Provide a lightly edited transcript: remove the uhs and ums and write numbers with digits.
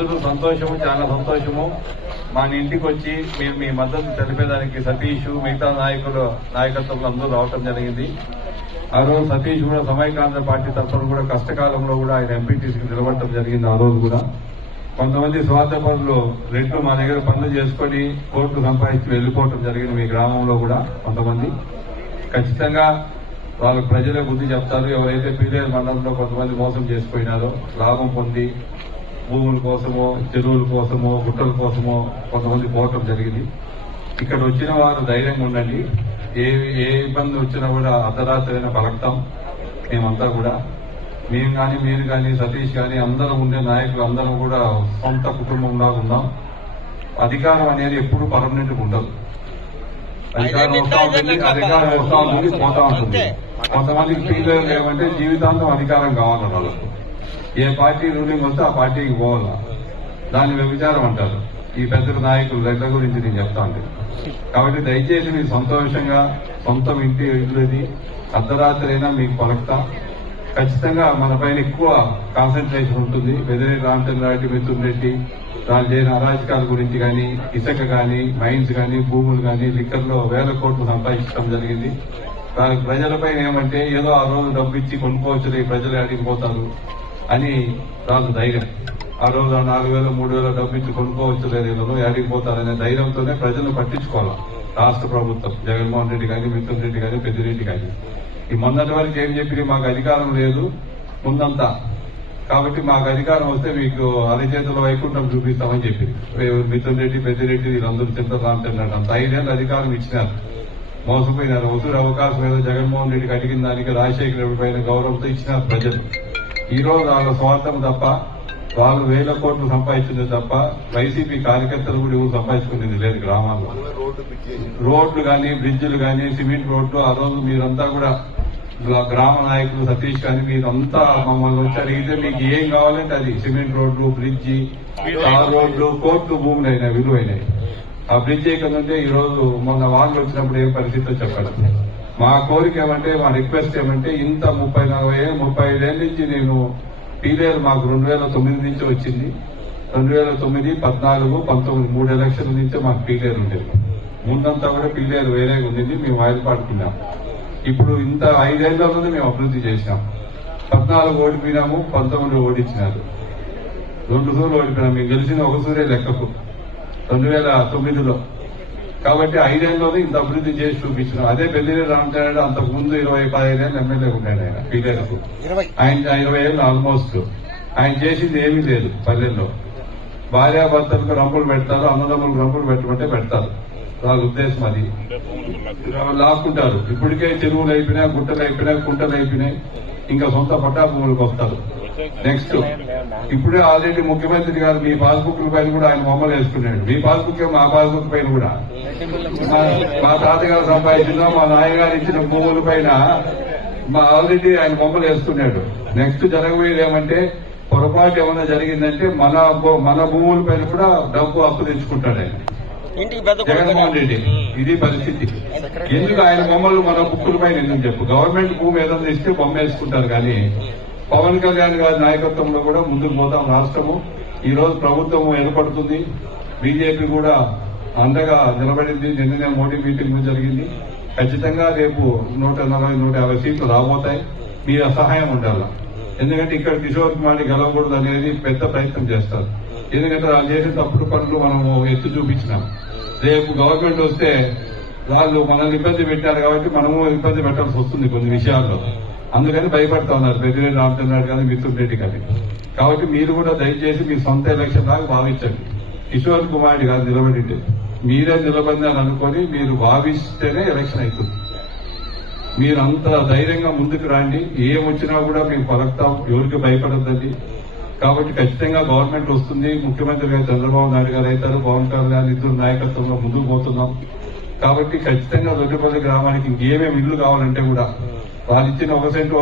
సంతోషము, చాలా సంతోషము. మా ఇంటికి వచ్చి మీరు మీ మద్దతు తెలిపేదానికి సతీష్ మిగతా నాయకుల నాయకత్వంలో అందరూ రావటం జరిగింది. ఆ రోజు సతీష్ కూడా సమైక్యాంధ్ర పార్టీ తరఫున కూడా కష్టకాలంలో కూడా ఆయన ఎంపీటీసీకి నిలబడటం జరిగింది. ఆ రోజు కూడా కొంతమంది స్వార్థపరులు రెట్లు మా దగ్గర పనులు చేసుకుని కోర్టు సంపాదించి వెళ్లిపోవటం జరిగింది. మీ గ్రామంలో కూడా కొంతమంది ఖచ్చితంగా వాళ్ళ ప్రజలే బుద్ధి చెప్తారు. ఎవరైతే పీలేరు మండలంలో కొంతమంది మోసం చేసిపోయినారో లాభం పొంది భూముల కోసమో చెరువుల కోసమో గుట్టల కోసమో కొంతమంది పోవటం జరిగింది. ఇక్కడ వచ్చిన వారు ధైర్యంగా ఉండండి. ఏ ఇబ్బంది వచ్చినా కూడా అర్ధరాత్రైనా పలకతాం. మేమంతా కూడా మేము కానీ మీరు కానీ సతీష్ కానీ అందరూ ఉండే నాయకులు అందరం కూడా సొంత కుటుంబంలా ఉన్నాం. అధికారం అనేది ఎప్పుడు పర్మనెంట్ ఉండదు. అధికారం వస్తా ఉంటుంది పోతా ఉంటుంది. కొంతమందికి పీలేరు ఏమంటే జీవితాంతం అధికారం కావాలి. వాళ్ళకు ఏ పార్టీ రూలింగ్ వస్తే ఆ పార్టీకి పోవాలా, దాన్ని వ్యభిచారం అంటారు. ఈ పెద్ద నాయకుల దగ్గర గురించి నేను చెప్తా ఉంటాను. కాబట్టి దయచేసి మీరు సంతోషంగా సొంతం ఇల్లుది అర్ధరాత్రి అయినా మీకు పలకతా. ఖచ్చితంగా మన పైన ఎక్కువ కాన్సన్ట్రేషన్ ఉంటుంది. వెదిరెడ్డి రామచంద్రారెడ్డి, మిథున్ రెడ్డి దాని లేని అరాజకాల గురించి కానీ, ఇసుక కానీ, మైన్స్ కానీ, భూములు కానీ, లిక్కర్లో వేల కోట్లు సంపాదించడం జరిగింది. ప్రజలపై ఏమంటే ఏదో ఆ రోజు డబ్బు ఇచ్చి కొనుక్కోవచ్చు, ప్రజలు అడిగిపోతారు అని రాదు ధైర్యం. ఆ రోజు 4,000 3,000 డబ్బు ఇచ్చి కొనుక్కోవచ్చు లేదు అడిగిపోతారనే ధైర్యంతోనే ప్రజలను పట్టించుకోవాలి రాష్ట్ర ప్రభుత్వం. జగన్మోహన్ రెడ్డి కానీ, మిథున్ రెడ్డి కానీ, పెద్దిరెడ్డి కానీ. ఈ మొన్నటి వరకు ఏం చెప్పి మాకు అధికారం లేదు ముందంతా, కాబట్టి మాకు అధికారం వస్తే మీకు అరచేతుల వైకుంఠం చూపిస్తామని చెప్పి మిథున్ రెడ్డి, పెద్దిరెడ్డి వీళ్ళందరూ చింత రామచంద్ర అంత 5 ఏళ్ళు అధికారం ఇచ్చినారు. మోసపోయినారు. వసూరు అవకాశం ఏదో జగన్మోహన్ రెడ్డికి అడిగిన దానికి రాజశేఖర రెడ్డి పైన గౌరవంతో ఇచ్చినారు ప్రజలు. ఈ రోజు వాళ్ళ స్వార్థం తప్ప వాళ్ళు వేల కోట్లు సంపాదించింది తప్ప వైసీపీ కార్యకర్తలు కూడా ఎవరు సంపాదించుకునేది లేదు. గ్రామాల్లో రోడ్లు కానీ, బ్రిడ్జిలు కానీ, సిమెంట్ రోడ్లు ఆ రోజు మీరంతా కూడా గ్రామ నాయకులు సతీష్ కానీ మీరంతా మమ్మల్ని వచ్చి అడిగితే మీకు ఏం కావాలంటే అది సిమెంట్ రోడ్లు, బ్రిడ్జి, తార్ రోడ్లు, కోర్టు భూములు అయినాయి, విలువైనాయి. ఆ బ్రిడ్జ్ ఎక్కడంటే ఈ రోజు మొన్న వాళ్ళు వచ్చినప్పుడు ఏం పరిస్థితితో చెప్పండి. మా కోరిక ఏమంటే, మా రిక్వెస్ట్ ఏమంటే, ఇంత 35 ఏళ్ళ నుంచి నేను పీలేరు మాకు 2009 నుంచి వచ్చింది. 2009, 14, 19 3 ఎలక్షన్ల నుంచే మాకు పీలేరు ఉండేది. ముందంతా కూడా పీలేరు వేరేగా ఉండేది. మేము వాయిదాడుకున్నాం. ఇప్పుడు ఇంత 5 ఏళ్లలోనే మేము అభివృద్ధి చేసినాం. 14 ఓడిపోయినాము, 19 ఓడించినారు. 2 సూర్లు ఓడిపోయినాం. మేము గెలిచిన ఒక సూర్య లెక్కకు 2009లో. కాబట్టి 5 ఏళ్లలోనే ఇంత అభివృద్ధి చేసి చూపించినాం. అదే పెద్దిరెడ్డి రామచంద్రారెడ్డి అంతకు ముందు 15 ఏళ్ళు ఎమ్మెల్యే ఉన్నాడు ఆయన పీలేరుకు. ఆయన 20 ఏళ్ళు ఆల్మోస్ట్. ఆయన చేసింది ఏమీ లేదు. పల్లెల్లో భార్యాభర్తలకు రంపులు పెడతారు, అన్నదమ్ములకు రంపులు పెట్టమంటే పెడతారు. వాళ్ళ ఉద్దేశం అది. లాక్కుంటారు. ఇప్పటికే చెరువులు అయిపోయినాయి, గుట్టలు అయిపోయినాయి, కుంటలు అయిపోయినాయి. ఇంకా సొంత పట్టా భూములకు వస్తారు. నెక్స్ట్ ఇప్పుడే ఆల్రెడీ ముఖ్యమంత్రి గారు మీ పాస్బుక్ పైన కూడా ఆయన బొమ్మలు వేసుకున్నాడు. మీ పాస్బుక్ మా పాస్బుక్ పైన కూడా మా తాతగారు సంపాదించిన, మా నాన్నగారు ఇచ్చిన భూముల పైన ఆల్రెడీ ఆయన బొమ్మలు వేసుకున్నాడు. నెక్స్ట్ జరగబోయేది ఏమంటే, పొరపాటు ఏమైనా జరిగిందంటే మన భూముల పైన కూడా డబ్బు అప్పు తెచ్చుకుంటాడు ఆయన జగన్మోహన్ రెడ్డి. ఇది పరిస్థితి. ఎందుకు ఆయన బొమ్మలు మన బుక్కుల పైన ఎందుకు చెప్పు. గవర్నమెంట్ భూమి ఏదైనా ఇస్తే బొమ్మ వేసుకుంటారు. కానీ పవన్ కళ్యాణ్ గారి నాయకత్వంలో కూడా ముందుకు పోతాం. రాష్ట్రము ఈ రోజు ప్రభుత్వం ఏర్పడుతుంది. బీజేపీ కూడా అండగా నిలబడింది. నిన్ననే మోడీ మీటింగ్ జరిగింది. ఖచ్చితంగా రేపు 140, 150 సీట్లు రాబోతాయి. మీరు సహాయం ఉండాలి. ఎందుకంటే ఇక్కడ కిషోర్ కుమార్ గెలవకూడదు అనేది పెద్ద ప్రయత్నం చేస్తారు. ఎందుకంటే వాళ్ళు చేసే తప్పుడు పనులు మనము ఎత్తు చూపించినాం. రేపు గవర్నమెంట్ వస్తే వాళ్ళు మనల్ని ఇబ్బంది పెట్టారు కాబట్టి మనము ఇబ్బంది పెట్టాల్సి వస్తుంది కొన్ని విషయాల్లో. అందుకని భయపడతా ఉన్నారు పెద్దిరెడ్డి రామచంద్రారెడ్డి కానీ, మిథున్ రెడ్డి కానీ. కాబట్టి మీరు కూడా దయచేసి మీ సొంత ఎలక్షన్ లాగా భావించండి. కిషోర్ కుమార్ గారు నిలబడి మీరే నిలబడినారు అనుకుని మీరు భావిస్తేనే ఎలక్షన్ అవుతుంది. మీరు అంత ధైర్యంగా ముందుకు రండి. ఏమొచ్చినా కూడా మీకు పలకతాం. ఎవరికి భయపడద్దండి. కాబట్టి ఖచ్చితంగా గవర్నమెంట్ వస్తుంది. ముఖ్యమంత్రి గారు చంద్రబాబు నాయుడు గారు అవుతారు. పవన్ కళ్యాణ్ ఇద్దరు నాయకత్వంలో ముందుకు పోతున్నాం. కాబట్టి ఖచ్చితంగా దొడ్డిపల్లి గ్రామానికి ఇంకేమేమి ఇల్లు కావాలంటే కూడా వాళ్ళు ఇచ్చిన 1 సెంటు